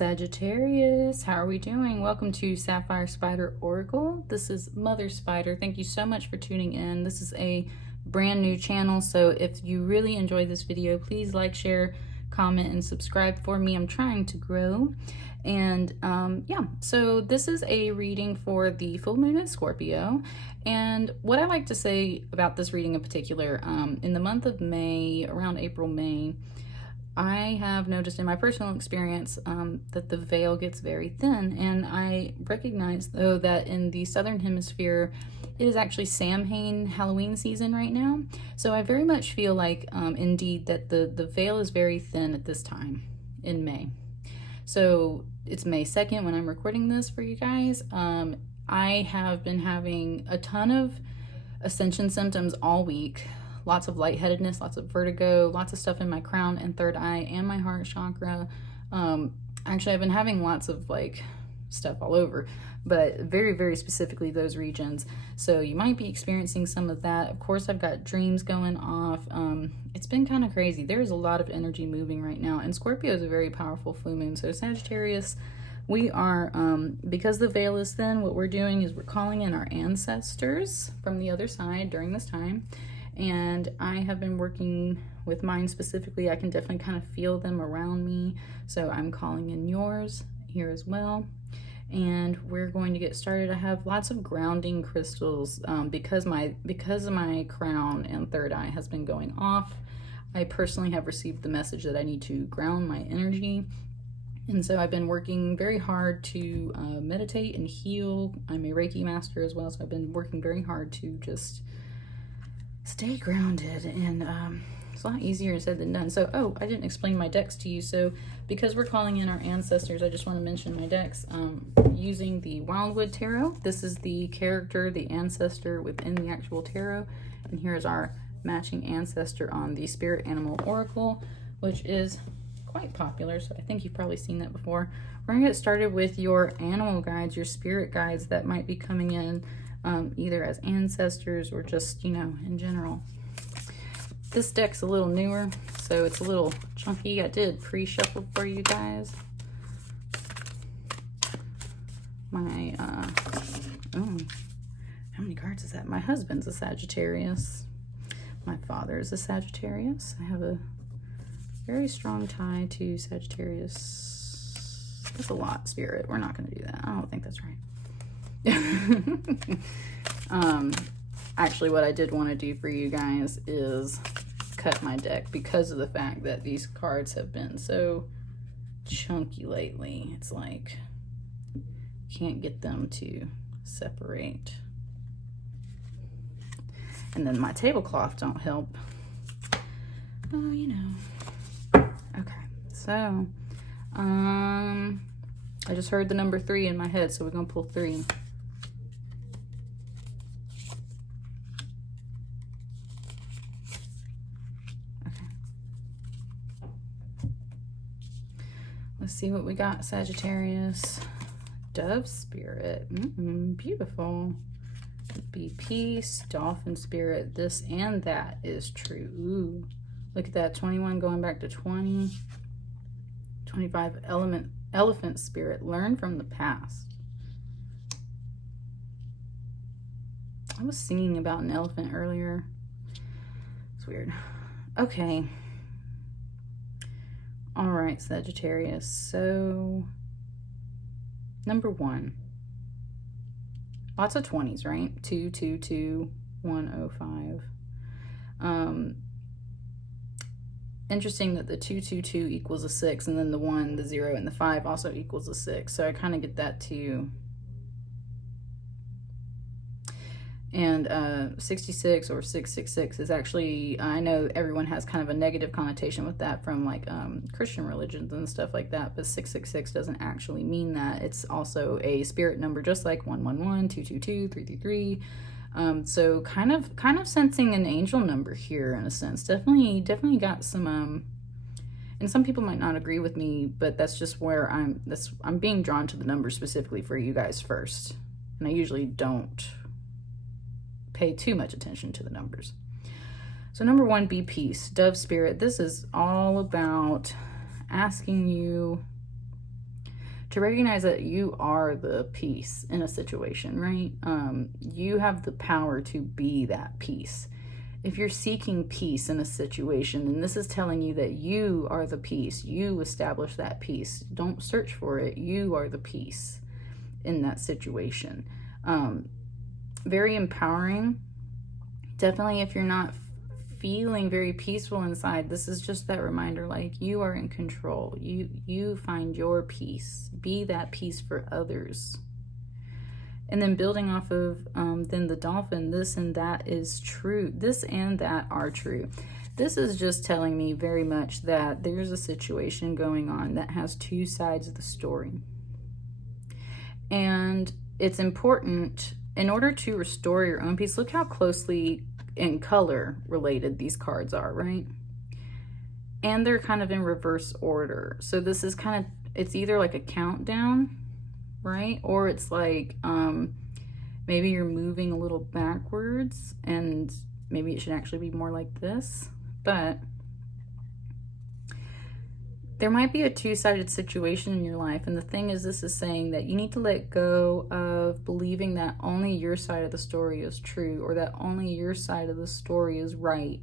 Sagittarius, how are we doing? Welcome to Sapphire Spider Oracle. This is Mother Spider. Thank you so much for tuning in. This is a brand new channel, so if you really enjoy this video, please like, share, comment, and subscribe for me. I'm trying to grow. And yeah, so this is a reading for the full moon in Scorpio. And what I like to say about this reading in particular, in the month of May, around April, May, I have noticed in my personal experience that the veil gets very thin, and I recognize though that in the southern hemisphere it is actually Samhain Halloween season right now, so I very much feel like indeed that the veil is very thin at this time in May. So it's May 2nd when I'm recording this for you guys. I have been having a ton of ascension symptoms all week. Lots of lightheadedness, lots of vertigo, lots of stuff in my crown and third eye and my heart chakra. Actually, I've been having lots of like stuff all over, but very, very specifically those regions. So you might be experiencing some of that. Of course, I've got dreams going off. It's been kind of crazy. There's a lot of energy moving right now, and Scorpio is a very powerful full moon. So Sagittarius, we are, because the veil is thin, what we're doing is we're calling in our ancestors from the other side during this time. And I have been working with mine specifically. I can definitely kind of feel them around me. So I'm calling in yours here as well. And we're going to get started. I have lots of grounding crystals because of my crown and third eye has been going off. I personally have received the message that I need to ground my energy. And so I've been working very hard to meditate and heal. I'm a Reiki master as well. So I've been working very hard to just stay grounded, and it's a lot easier said than done. So, I didn't explain my decks to you. So because we're calling in our ancestors, I just want to mention my decks using the Wildwood tarot. This is the character, the ancestor within the actual tarot, and here's our matching ancestor on the Spirit Animal Oracle, which is quite popular, so I think you've probably seen that before. We're gonna get started with your animal guides, your spirit guides that might be coming in either as ancestors or just, you know, in general. This deck's a little newer, so it's a little chunky. I did pre-shuffle for you guys. My, how many cards is that? My husband's a Sagittarius. My father is a Sagittarius. I have a very strong tie to Sagittarius. That's a lot, Spirit. We're not going to do that. I don't think that's right. Actually, what I did want to do for you guys is cut my deck because of the fact that these cards have been so chunky lately. It's like can't get them to separate, and then my tablecloth don't help. Oh, you know. Okay, so I just heard the number 3 in my head, so we're gonna pull 3. Let's see what we got, Sagittarius. Dove Spirit. Beautiful. Be peace. Dolphin Spirit. This and that is true. Ooh, look at that. 21 going back to 20. 25 Elephant Spirit. Learn from the past. I was singing about an elephant earlier. It's weird. Okay. All right, Sagittarius. So, number 1. Lots of 20s, right? 2, 2, 2, 1, 0, 5. Interesting that the 2, 2, 2 equals a 6, and then the 1, the 0, and the 5 also equals a 6. So I kind of get that too. And 66 or 666 is actually, I know everyone has kind of a negative connotation with that from like Christian religions and stuff like that, but 666 doesn't actually mean that. It's also a spirit number, just like 111, 222, 333. So kind of sensing an angel number here in a sense. Definitely got some and some people might not agree with me, but that's just where I'm being drawn to the numbers specifically for you guys first. And I usually don't pay too much attention to the numbers. So number 1, be peace. Dove Spirit. This is all about asking you to recognize that you are the peace in a situation, right? You have the power to be that peace. If you're seeking peace in a situation, then this is telling you that you are the peace. You establish that peace. Don't search for it. You are the peace in that situation. Very empowering. Definitely, if you're not feeling very peaceful inside, this is just that reminder, like, you are in control. You find your peace. Be that peace for others. And then building off of then the dolphin, this and that is true. This and that are true. This is just telling me very much that there's a situation going on that has two sides of the story. And it's important, in order to restore your own peace, look how closely in color related these cards are, right? And they're kind of in reverse order. So this is kind of, it's either like a countdown, right? Or it's like maybe you're moving a little backwards, and maybe it should actually be more like this. But there might be a two-sided situation in your life, and the thing is, this is saying that you need to let go of believing that only your side of the story is true, or that only your side of the story is right.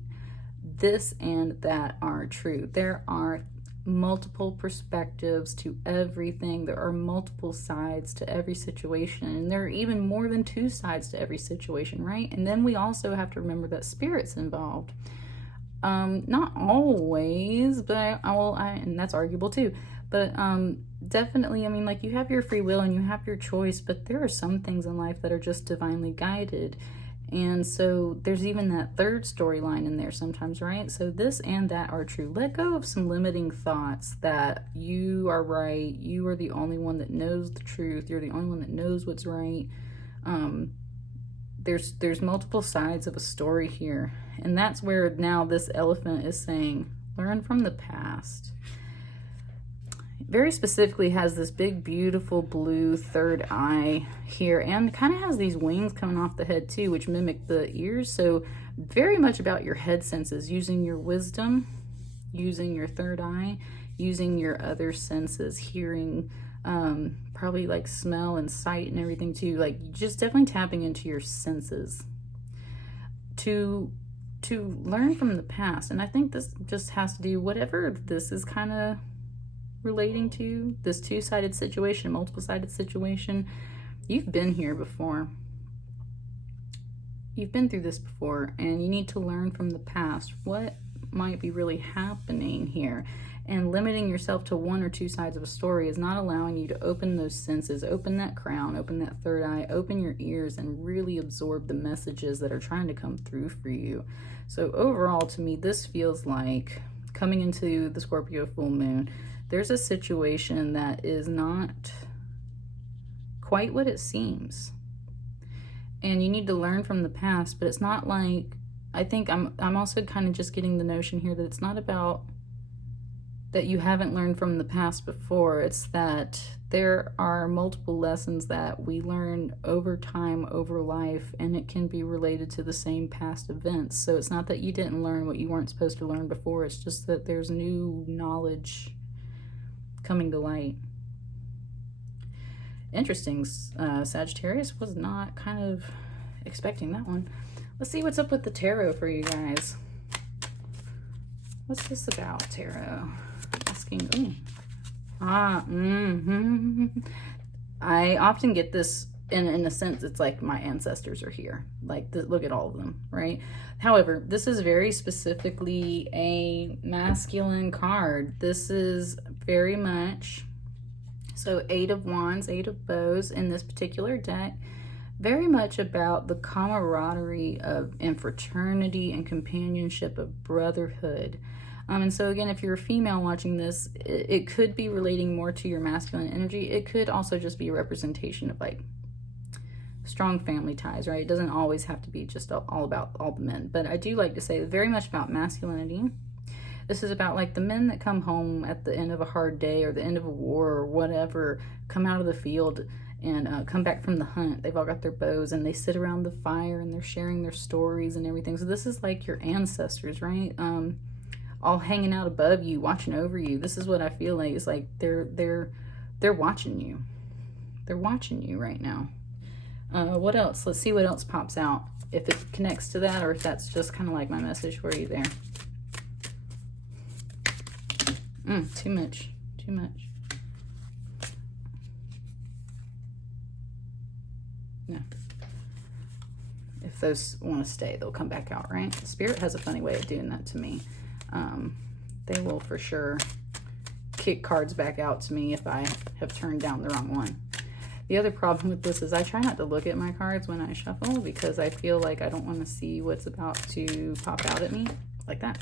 This and that are true. There are multiple perspectives to everything. There are multiple sides to every situation, and there are even more than two sides to every situation, right? And then we also have to remember that spirit's involved. Not always, but and that's arguable too, but definitely, I mean, like, you have your free will and you have your choice, but there are some things in life that are just divinely guided. And so there's even that third storyline in there sometimes, right? So this and that are true. Let go of some limiting thoughts that you are right, you are the only one that knows the truth, you're the only one that knows what's right. There's multiple sides of a story here. And that's where now this elephant is saying, learn from the past. Very specifically has this big, beautiful blue third eye here, and kind of has these wings coming off the head too, which mimic the ears. So very much about your head senses, using your wisdom, using your third eye, using your other senses, hearing, probably like smell and sight and everything too. Like, just definitely tapping into your senses to learn from the past. And I think this just has to do, whatever this is kind of relating to, this two-sided situation, multiple-sided situation, you've been here before. You've been through this before, and you need to learn from the past what might be really happening here. And limiting yourself to one or two sides of a story is not allowing you to open those senses, open that crown, open that third eye, open your ears, and really absorb the messages that are trying to come through for you. So overall, to me, this feels like, coming into the Scorpio full moon, there's a situation that is not quite what it seems. And you need to learn from the past, but it's not like, I think I'm also kind of just getting the notion here that it's not about that you haven't learned from the past before. It's that there are multiple lessons that we learn over time, over life, and it can be related to the same past events. So it's not that you didn't learn what you weren't supposed to learn before. It's just that there's new knowledge coming to light. Interesting. Sagittarius, was not kind of expecting that one. Let's see what's up with the tarot for you guys. What's this about, tarot? Asking. Ooh. I often get this in a sense. It's like my ancestors are here. Like, look at all of them, right? However, this is very specifically a masculine card. This is very much so 8 of Wands, 8 of Bows in this particular deck. Very much about the camaraderie of and fraternity and companionship of brotherhood. And so again, if you're a female watching this, it could be relating more to your masculine energy. It could also just be a representation of like strong family ties, right? It doesn't always have to be just all about all the men. But I do like to say very much about masculinity. This is about like the men that come home at the end of a hard day or the end of a war or whatever, come out of the field and come back from the hunt. They've all got their bows and they sit around the fire and they're sharing their stories and everything. So this is like your ancestors, right? All hanging out above you, watching over you. This is what I feel like. It's like they're They're watching you. They're watching you right now. What else? Let's see what else pops out. If it connects to that, or if that's just kind of like my message for you there. Too much. Too much. No. If those want to stay, they'll come back out, right? Spirit has a funny way of doing that to me. They will for sure kick cards back out to me if I have turned down the wrong one. The other problem with this is I try not to look at my cards when I shuffle because I feel like I don't want to see what's about to pop out at me like that.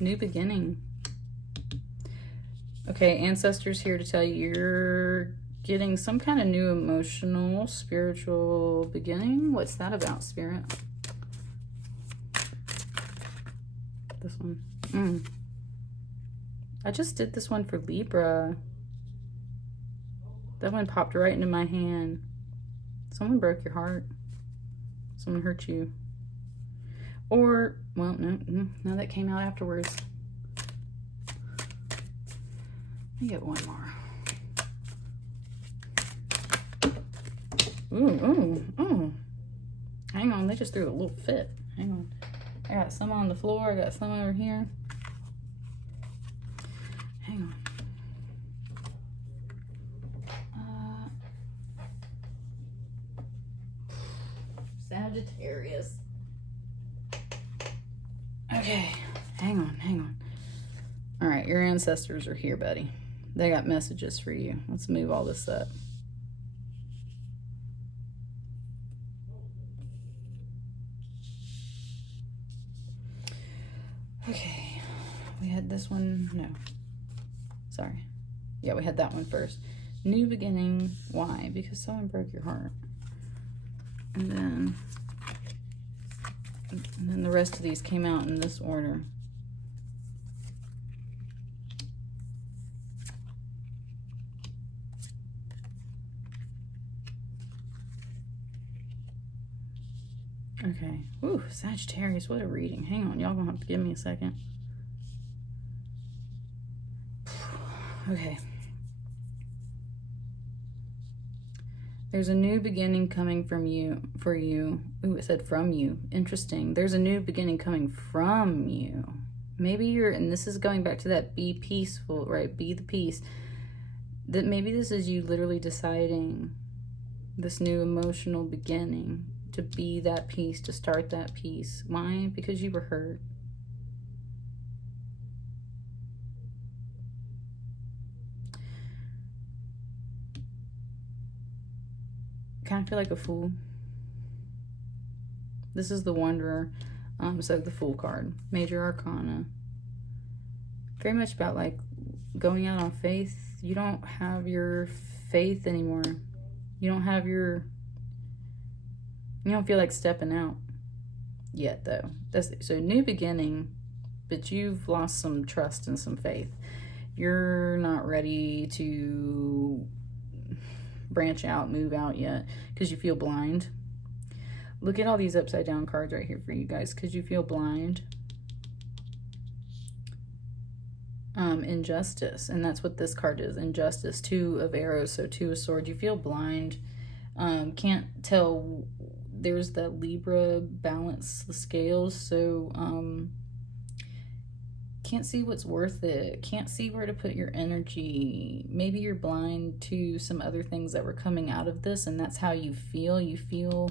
New beginning. Okay, Ancestor's here to tell you you're getting some kind of new emotional, spiritual beginning. What's that about, Spirit? This one. I just did this one for Libra. That one popped right into my hand. Someone broke your heart. Someone hurt you. Or, well, no, that came out afterwards. Let me get one more. Ooh. Hang on, they just threw a little fit. Hang on. I got some on the floor. I got some over here. Hang on. Sagittarius. Okay, hang on. All right, your ancestors are here, buddy. They got messages for you. Let's move all this up. Okay, we had this one. No, sorry. Yeah, we had that one first. New beginning. Why? Because someone broke your heart. And then the rest of these came out in this order. Okay. Ooh, Sagittarius, what a reading. Hang on, y'all gonna have to give me a second. Okay. There's a new beginning coming for you. Ooh, it said from you. Interesting. There's a new beginning coming from you. Maybe you're, and this is going back to that be peaceful, right? Be the peace. That maybe this is you literally deciding this new emotional beginning to be that peace, to start that peace. Why? Because you were hurt. Kind of feel like a fool. This is the Wanderer. So the Fool card. Major Arcana. Very much about like going out on faith. You don't have your faith anymore. You don't have your... You don't feel like stepping out yet, though. So new beginning, but you've lost some trust and some faith. You're not ready to branch out, move out yet, because you feel blind. Look at all these upside down cards right here for you guys, because you feel blind. Injustice, and that's what this card is. Injustice. 2 of arrows, so 2 of swords. You feel blind. Can't tell. There's that Libra balance, the scales, so can't see what's worth it, can't see where to put your energy. Maybe you're blind to some other things that were coming out of this, and that's how you feel. You feel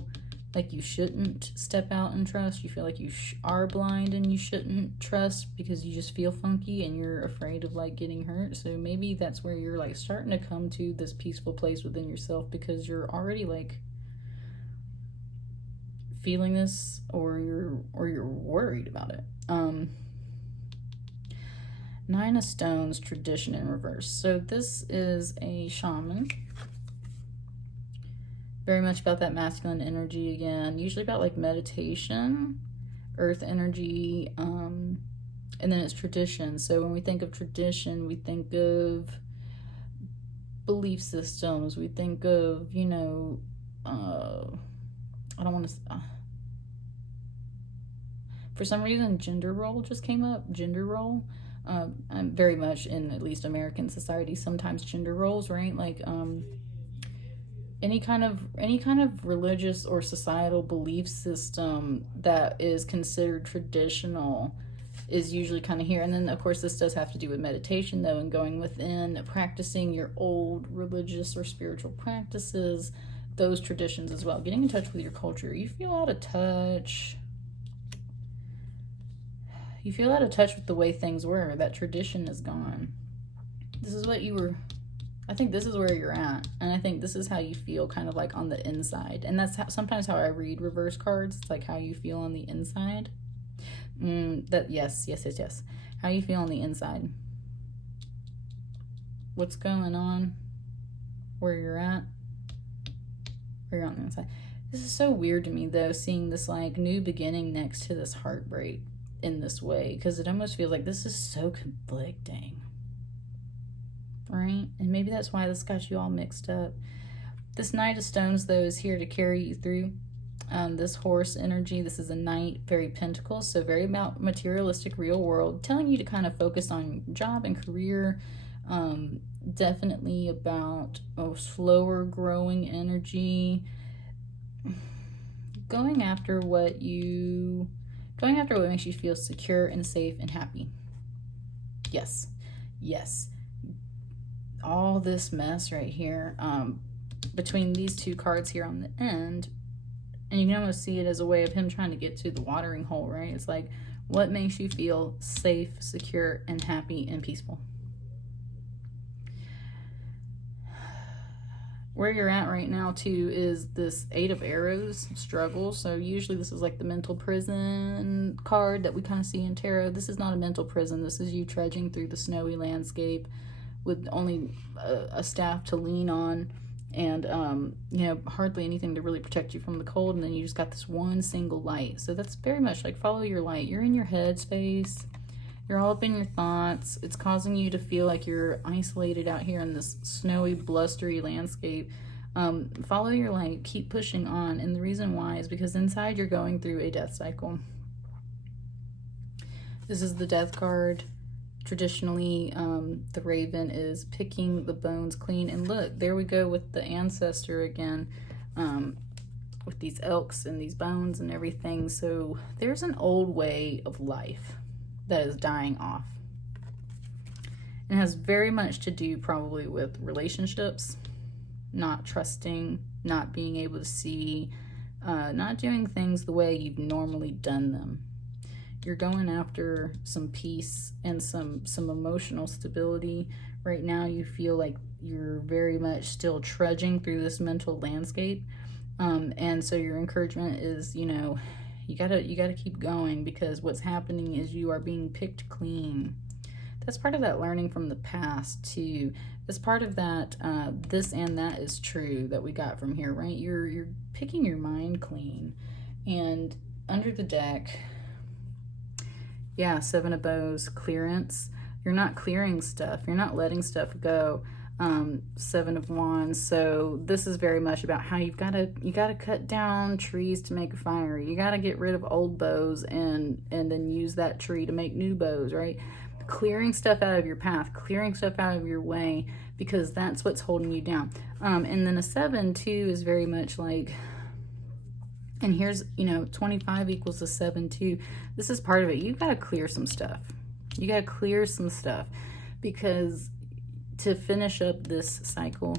like you shouldn't step out and trust. You feel like you are blind and you shouldn't trust because you just feel funky and you're afraid of like getting hurt. So maybe that's where you're like starting to come to this peaceful place within yourself, because you're already like feeling this, or you're worried about it. 9 of Stones, tradition in reverse. So this is a shaman. Very much about that masculine energy again. Usually about like meditation, earth energy, and then it's tradition. So when we think of tradition, we think of belief systems. We think of, you know, I don't want to... for some reason, gender role just came up. Gender role. very much in at least American society, sometimes gender roles, right? Like any kind of religious or societal belief system that is considered traditional is usually kind of here. And then of course this does have to do with meditation though, and going within, practicing your old religious or spiritual practices, those traditions as well, getting in touch with your culture. You feel out of touch. You feel out of touch with the way things were. That tradition is gone. This is what you were, I think this is where you're at. And I think this is how you feel kind of like on the inside. And that's sometimes how I read reverse cards. It's like how you feel on the inside. Yes. How you feel on the inside. What's going on? Where you're at? Where you're on the inside. This is so weird to me though, seeing this like new beginning next to this heartbreak in this way, because it almost feels like this is so conflicting, right? And maybe that's why this got you all mixed up. This Knight of Stones though is here to carry you through this horse energy. This is a knight, very pentacles, so very about materialistic real world, telling you to kind of focus on job and career. Definitely about a slower growing energy, going after what makes you feel secure and safe and happy. Yes. All this mess right here, between these two cards here on the end, and you can almost see it as a way of him trying to get to the watering hole, right? It's like, what makes you feel safe, secure, and happy and peaceful? Where you're at right now too is this Eight of Arrows, struggle. So usually this is like the mental prison card that we kind of see in tarot. This is not a mental prison. This is you trudging through the snowy landscape with only a staff to lean on, and you know, hardly anything to really protect you from the cold, and then you just got this one single light. So that's very much like follow your light. You're in your head space. You're all up in your thoughts. It's causing you to feel like you're isolated out here in this snowy, blustery landscape. Follow your light. Keep pushing on. And the reason why is because inside you're going through a death cycle. This is the death card. Traditionally, the raven is picking the bones clean. And look, there we go with the ancestor again, with these elks and these bones and everything. So there's an old way of life that is dying off. It has very much to do probably with relationships, not trusting, not being able to see, not doing things the way you've normally done them. You're going after some peace and some emotional stability. Right now you feel like you're very much still trudging through this mental landscape. And so your encouragement is, you know, you gotta keep going, because what's happening is you are being picked clean. That's part of that learning from the past too. That's part of that this and that is true that we got from here, right? You're picking your mind clean. And under the deck, yeah, Seven of Bows, clearance. You're not clearing stuff. You're not letting stuff go. Seven of Wands. So this is very much about how you gotta cut down trees to make a fire. You gotta get rid of old bows and then use that tree to make new bows, right? Clearing stuff out of your path, clearing stuff out of your way, because that's what's holding you down. And then a 7 too is very much like, and here's, you know, 25 equals a 7 too. This is part of it. You've got to clear some stuff. You got to clear some stuff, because to finish up this cycle,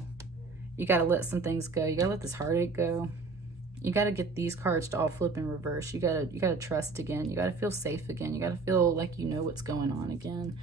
you got to let some things go. You got to let this heartache go. You got to get these cards to all flip in reverse. You got to trust again. You got to feel safe again. You got to feel like you know what's going on again.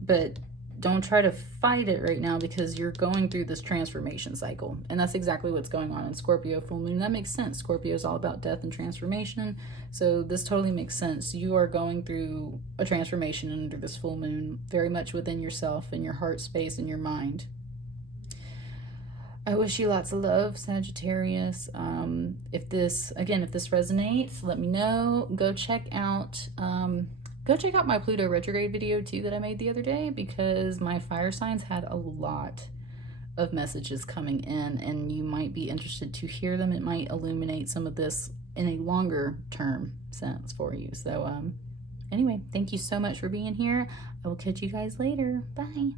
But don't try to fight it right now, because you're going through this transformation cycle. And that's exactly what's going on in Scorpio full moon. That makes sense. Scorpio is all about death and transformation. So this totally makes sense. You are going through a transformation under this full moon, very much within yourself and your heart space and your mind. I wish you lots of love, Sagittarius. If this resonates, let me know. Go check out my Pluto retrograde video too that I made the other day, because my fire signs had a lot of messages coming in, and you might be interested to hear them. It might illuminate some of this in a longer term sense for you. So Anyway, thank you so much for being here. I will catch you guys later. Bye.